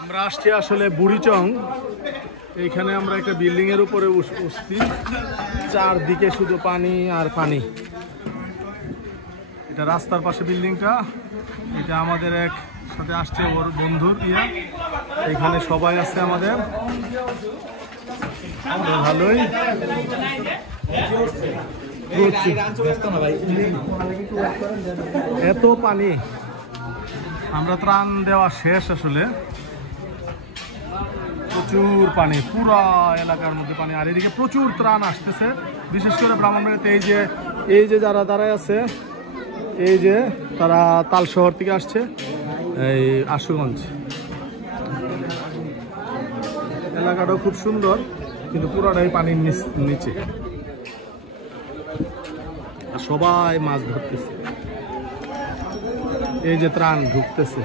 আমরা আসছি আসলে বুড়িচং। এইখানে আমরা একটা বিল্ডিং এর উপরে উঠছি, চারদিকে শুধু পানি আর পানি। এটা রাস্তার পাশে বিল্ডিংটা। এটা আমাদের এক সাথে আসছে ওর বন্ধুর ইয়া। এখানে সবাই আছে আমাদের, ভালোই। এত পানি, আমরা ত্রাণ দেওয়া শেষ আসলে। প্রচুর পানি, পুরা এলাকার মধ্যে পানি। আর এদিকে প্রচুর ত্রাণ আসতেছে, বিশেষ করে ব্রাহ্মণবাড়িয়াতে। এই যে যারা দাঁড়ায় আছে, এই যে তারা তাল শহর থেকে আসছে, এই আশুগঞ্জ। এলাকাটাও খুব সুন্দর, কিন্তু পুরাটাই পানির নিচে। আর সবাই মাছ ধরতেছে। এই যে ত্রাণ ঢুকতেছে,